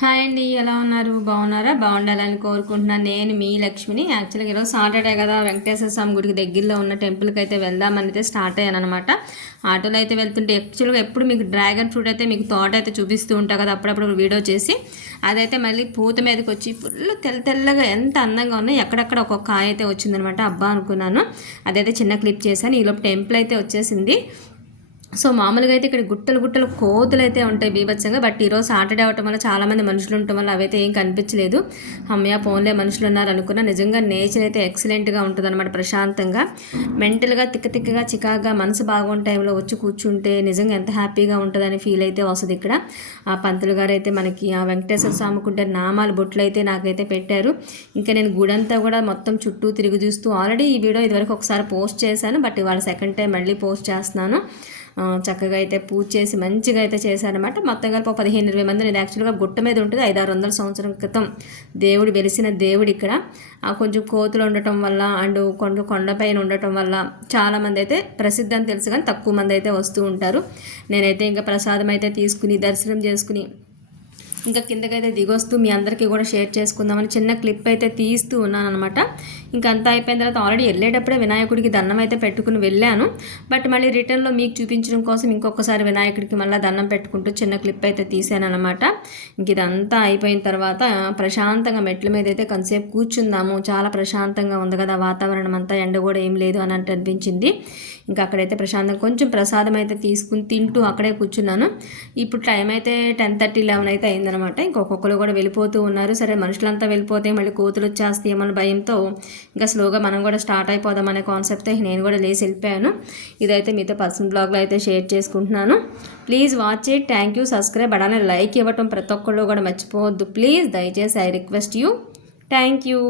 Hi అండి ఎలా ఉన్నారు? బాగున్నారా? బాగుండాలని కోరుకుంటున్నాను నేను మీ లక్ష్మిని. యాక్చువల్గా ఈరోజు సాటర్డే కదా వెంకటేశ్వర స్వామి గుడికి దగ్గరలో ఉన్న టెంపుల్కి అయితే వెళ్దామని అయితే స్టార్ట్ అయ్యాను అనమాట ఆటోలో అయితే వెళ్తుంటే యాక్చువల్గా ఎప్పుడు మీకు డ్రాగన్ ఫ్రూట్ అయితే మీకు తోట అయితే చూపిస్తూ ఉంటా కదా అప్పుడప్పుడు వీడియో చేసి అదైతే మళ్ళీ పూత మీదకి వచ్చి ఫుల్ తెల్ల తెల్లగా ఎంత అందంగా ఉన్నాయి ఎక్కడెక్కడ ఒక్కొక్క కాయ అయితే వచ్చిందనమాట అబ్బా అనుకున్నాను. అదైతే చిన్న క్లిప్ చేశాను. ఈలోపు టెంపుల్ అయితే వచ్చేసింది. సో మామూలుగా అయితే ఇక్కడ గుట్టలు గుట్టలు కోతులు అయితే ఉంటాయి బీభత్సంగా బట్ ఈరోజు సాటర్డే అవటం వల్ల చాలామంది మనుషులు ఉండటం వల్ల అవైతే ఏం కనిపించలేదు. అమ్మయ్య ఫోన్లే మనుషులు ఉన్నారు అనుకున్నా నిజంగా నేచర్ అయితే ఎక్సలెంట్గా ఉంటుంది అనమాట ప్రశాంతంగా. మెంటల్గా తిక్క తిక్కగా చికాగా మనసు బాగుంటే టైంలో వచ్చి కూర్చుంటే నిజంగా ఎంత హ్యాపీగా ఉంటుందని ఫీల్ అయితే వస్తుంది ఇక్కడ. ఆ పంతులు గారు అయితే మనకి ఆ వెంకటేశ్వర స్వామికుంటే నామాలు బొట్లు అయితే నాకైతే పెట్టారు. ఇంకా నేను గుడంతా కూడా మొత్తం చుట్టూ తిరిగి చూస్తూ ఆల్రెడీ ఈ వీడియో ఇదివరకు ఒకసారి పోస్ట్ చేశాను బట్ ఇవాళ సెకండ్ టైం మళ్ళీ పోస్ట్ చేస్తున్నాను. చక్కగా అయితే పూజ చేసి మంచిగా అయితే చేశారనమాట మొత్తం కలిపి పదిహేను ఇరవై మంది ఇది యాక్చువల్గా గుట్ట మీద ఉంటుంది. ఐదు ఆరు వందల సంవత్సరం క్రితం దేవుడు వెలిసిన దేవుడు ఇక్కడ. కొంచెం కోతులు ఉండటం వల్ల అండ్ కొండ కొండపైన ఉండటం వల్ల చాలామంది అయితే ప్రసిద్ధి అని తెలుసు కానీ తక్కువ మంది అయితే వస్తూ ఉంటారు. నేనైతే ఇంకా ప్రసాదం అయితే తీసుకుని దర్శనం చేసుకుని ఇంకా కిందకైతే దిగొస్తూ మీ అందరికీ కూడా షేర్ చేసుకుందామని చిన్న క్లిప్ అయితే తీస్తూ ఉన్నాను అనమాట ఇంకా అంతా అయిపోయిన తర్వాత ఆల్రెడీ వెళ్ళేటప్పుడే వినాయకుడికి దండం అయితే పెట్టుకుని వెళ్ళాను. బట్ మళ్ళీ రిటర్న్లో మీకు చూపించడం కోసం ఇంకొకసారి వినాయకుడికి మళ్ళీ దండం పెట్టుకుంటూ చిన్న క్లిప్ అయితే తీసాను అనమాట ఇంక ఇదంతా అయిపోయిన తర్వాత ప్రశాంతంగా మెట్ల మీద అయితే కొంతసేపు కూర్చుందాము. చాలా ప్రశాంతంగా ఉంది కదా వాతావరణం అంతా ఎండ కూడా ఏం లేదు అని అంటే అనిపించింది. ఇంకా అక్కడైతే ప్రశాంతంగా కొంచెం ప్రసాదం అయితే తీసుకుని తింటూ అక్కడే కూర్చున్నాను. ఇప్పుడు టైం అయితే టెన్ థర్టీ లెవెన్ అయితే అయింది అయిందనమాట ఇంకొకరు కూడా వెళ్ళిపోతూ ఉన్నారు. సరే మనుషులంతా వెళ్ళిపోతే మళ్ళీ కోతులు వచ్చేస్తాయేమన్న భయంతో ఇంకా స్లోగా మనం కూడా స్టార్ట్ అయిపోదాం అనే నేను కూడా లేచి వెళ్ళిపోయాను. ఇదైతే మీతో పర్సనల్ బ్లాగ్లో అయితే షేర్ చేసుకుంటున్నాను. Please watch it. Thank you. Subscribe అడానే like ఇవ్వటం ప్రతి ఒక్కళ్ళు కూడా మర్చిపోవద్దు. ప్లీజ్ దయచేసి I request you. Thank you.